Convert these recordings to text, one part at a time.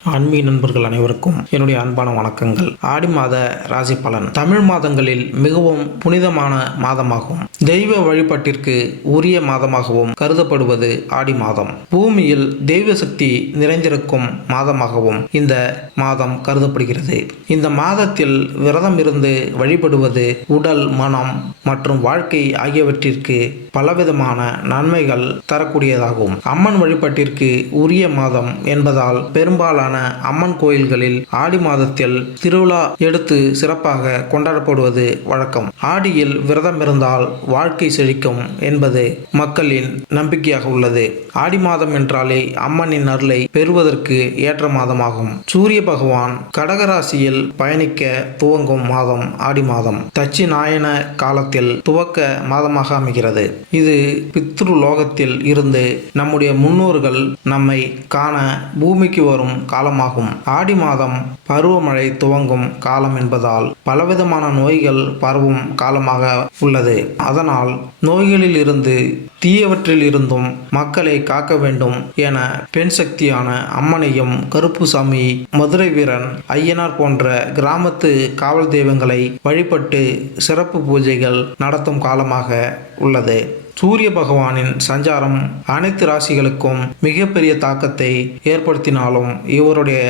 ஆன்மீக நண்பர்கள் அனைவருக்கும் என்னுடைய அன்பான வணக்கங்கள். ஆடி மாத ராசி பலன் தமிழ் மாதங்களில் மிகவும் புனிதமான மாதமாகும். தெய்வ வழிபாட்டிற்கு உரிய மாதமாகவும் கருதப்படுவது ஆடி மாதம். பூமியில் தெய்வ சக்தி நிறைந்திருக்கும் மாதமாகவும் இந்த மாதம் கருதப்படுகிறது. இந்த மாதத்தில் விரதம் இருந்து வழிபடுவது உடல், மனம் மற்றும் வாழ்க்கை ஆகியவற்றிற்கு பலவிதமான நன்மைகள் தரக்கூடியதாகும். அம்மன் வழிபாட்டிற்கு உரிய மாதம் என்பதால் பெரும்பாலான அம்மன் கோயில்களில் ஆடி மாதத்தில் திருவிழா எடுத்து சிறப்பாக கொண்டாடப்படுவது வழக்கம். ஆடியில் விரதம் இருந்தால் வாழ்க்கை செழிக்கும் என்பது மக்களின் நம்பிக்கையாக உள்ளது. ஆடி மாதம் என்றாலே அம்மனின் அருளை பெறுவதற்கு ஏற்ற மாதமாகும். சூரிய பகவான் கடகராசியில் பயணிக்க துவங்கும் மாதம் ஆடி மாதம். தட்சிணாயன காலத்தில் துவக்க மாதமாக அமைகிறது. இது பித்ரு லோகத்தில் இருந்து நம்முடைய முன்னோர்கள் நம்மை காண பூமிக்கு வரும் காலமாகும். ஆடி மாதம் பருவமழை துவங்கும் காலம் என்பதால் பலவிதமான நோய்கள் பரவும் காலமாக உள்ளது. அதனால் நோய்களில் இருந்து தீயவற்றில் இருந்தும் மக்களை காக்க வேண்டும் என பெண் சக்தியான அம்மனையும், கருப்புசாமி, மதுரை வீரன், ஐயனார் போன்ற கிராமத்து காவல் தெய்வங்களை வழிபட்டு சிறப்பு பூஜைகள் நடத்தும் காலமாக உள்ளது. சூரிய பகவானின் சஞ்சாரம் அனைத்து ராசிகளுக்கும் மிகப்பெரிய தாக்கத்தை ஏற்படுத்தினாலும் இவருடைய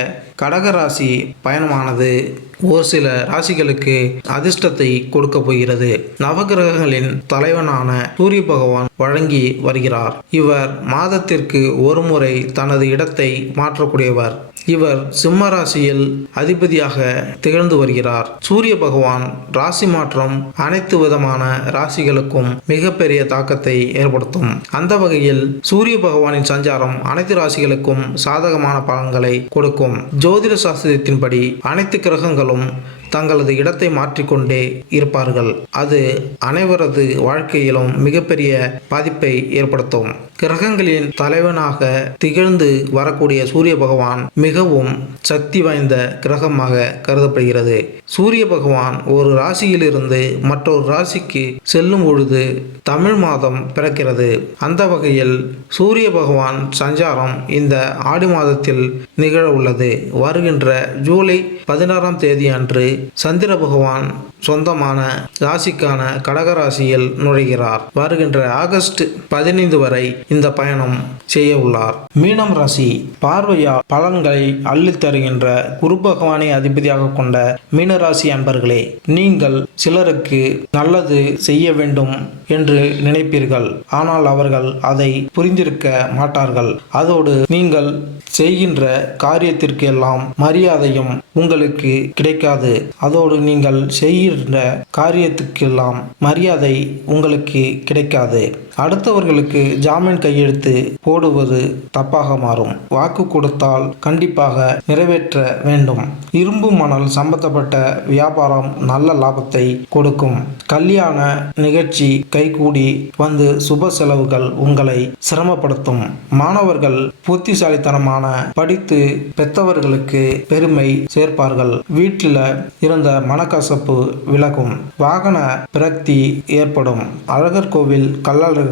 கடகராசி பயணமானது ஒரு சில ராசிகளுக்கு அதிர்ஷ்டத்தை கொடுக்க போகிறது. நவகிரகங்களின் தலைவனான சூரிய பகவான் வழங்கி வருகிறார். இவர் மாதத்திற்கு ஒரு முறை தனது இடத்தை மாற்றக்கூடியவர். இவர் சிம்ம ராசியில் அதிபதியாக திகழ்ந்து வருகிறார். சூரிய பகவான் ராசி மாற்றம் அனைத்து விதமான ராசிகளுக்கும் மிகப்பெரிய தாக்கத்தை ஏற்படுத்தும். அந்த வகையில் சூரிய பகவானின் சஞ்சாரம் அனைத்து ராசிகளுக்கும் சாதகமான பலன்களை கொடுக்கும். ஜோதிட சாஸ்திரத்தின்படி அனைத்து கிரகங்களும் தங்களது இடத்தை மாற்றிக்கொண்டே இருப்பார்கள். அது அனைவரது வாழ்க்கையிலும் மிகப்பெரிய பாதிப்பை ஏற்படுத்தும். கிரகங்களின் தலைவனாக திகழ்ந்து வரக்கூடிய சூரிய பகவான் மிகவும் சக்தி வாய்ந்த கிரகமாக கருதப்படுகிறது. சூரிய பகவான் ஒரு ராசியிலிருந்து மற்றொரு ராசிக்கு செல்லும் பொழுது தமிழ் மாதம் பிறக்கிறது. அந்த வகையில் சூரிய பகவான் சஞ்சாரம் இந்த ஆடி மாதத்தில் நிகழ உள்ளது. வருகின்ற ஜூலை 16ஆம் தேதி அன்று சந்திர பகவான் சொந்தமான ராசிக்கான கடகராசியில் நுழைகிறார். வருகின்ற ஆகஸ்ட் 15 வரை இந்த பயணம் செய்ய உள்ளார். மீனம் ராசி பார்வையால் பலன்களை அள்ளித் தருகின்ற குரு பகவானை அதிபதியாக கொண்ட மீனராசி அன்பர்களே, நீங்கள் சிலருக்கு நல்லது செய்ய வேண்டும் என்று நினைப்பீர்கள். ஆனால் அவர்கள் அதை புரிந்திருக்க மாட்டார்கள். அதோடு நீங்கள் செய்கின்ற காரியத்திற்கு எல்லாம் மரியாதையும் உங்களுக்கு கிடைக்காது. அதோடு நீங்கள் செய்கின்ற காரியத்துக்கெல்லாம் மரியாதை உங்களுக்கு கிடைக்காது. அடுத்தவர்களுக்கு ஜாமீன் கையெழுத்து போடுவது தப்பாக மாறும். வாக்கு கொடுத்தால் கண்டிப்பாக நிறைவேற்ற வேண்டும். இரும்பு மணல் சம்பந்தப்பட்ட வியாபாரம் நல்ல லாபத்தை கொடுக்கும். கல்யாண நிகழ்ச்சி கைகூடி வந்து சுப செலவுகள் உங்களை சிரமப்படுத்தும். மாணவர்கள் புத்திசாலித்தனமான படித்து பெற்றவர்களுக்கு பெருமை சேர்ப்பார்கள். வீட்டில் இருந்த மனக்கசப்பு விலகும். வாகன பிரக்தி ஏற்படும். அழகர் கோவில் கள்ளழகர்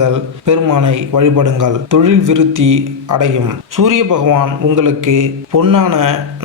பெருமானை வழிபடுங்கள். தொழில் விருத்தி அடையும். சூரிய பகவான் உங்களுக்கு பொன்னான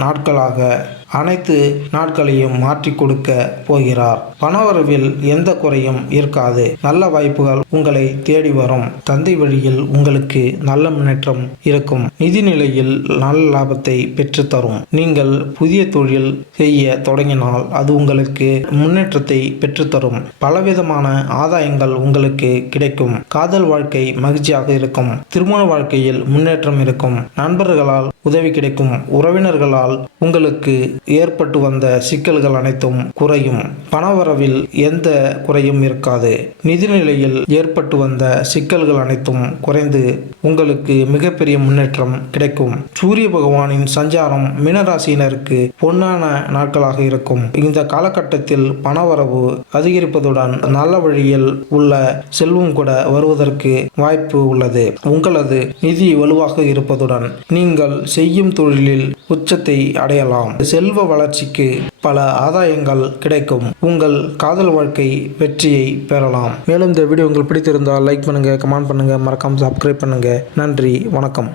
நாட்களாக அனைத்து நாட்களையும் மாற்றி கொடுக்க போகிறார். பணவரவில் எந்த குறையும் இருக்காது. நல்ல வாய்ப்புகள் உங்களை தேடி வரும். தந்தை வழியில் உங்களுக்கு நல்ல முன்னேற்றம் இருக்கும். நிதி நிலையில் நல்ல லாபத்தை பெற்றுத்தரும். நீங்கள் புதிய தொழில் செய்ய தொடங்கினால் அது உங்களுக்கு முன்னேற்றத்தை பெற்றுத்தரும். பலவிதமான ஆதாயங்கள் உங்களுக்கு கிடைக்கும். காதல் வாழ்க்கை மகிழ்ச்சியாக இருக்கும். திருமண வாழ்க்கையில் முன்னேற்றம் இருக்கும். நண்பர்களால் உதவி கிடைக்கும். உறவினர்களால் உங்களுக்கு ஏற்பட்டு வந்த சிக்கல்கள் அனைத்தும் குறையும். பணவரவில் எந்த குறையும் இருக்காது. நிதிநிலையில் ஏற்பட்டு வந்த சிக்கல்கள் அனைத்தும் குறைந்து உங்களுக்கு மிகப்பெரிய முன்னேற்றம் கிடைக்கும். சூரிய பகவானின் சஞ்சாரம் மீனராசியினருக்கு பொன்னான நாட்களாக இருக்கும். இந்த காலகட்டத்தில் பணவரவு அதிகரிப்பதுடன் நல்ல வழியில் உள்ள செல்வம் கூட வருவதற்கு வாய்ப்பு உள்ளது. உங்களது நிதி வலுவாக இருப்பதுடன் நீங்கள் செய்யும் தொழிலில் உச்சத்தை அடையலாம். செல்வ வளர்ச்சிக்கு பல ஆதாயங்கள் கிடைக்கும். உங்கள் காதல் வாழ்க்கை வெற்றியை பெறலாம். மேலும் இந்த வீடியோ உங்களுக்கு பிடித்திருந்தால் லைக் பண்ணுங்க, கமெண்ட் பண்ணுங்க, மறக்காம சப்ஸ்கிரைப் பண்ணுங்க. நன்றி, வணக்கம்.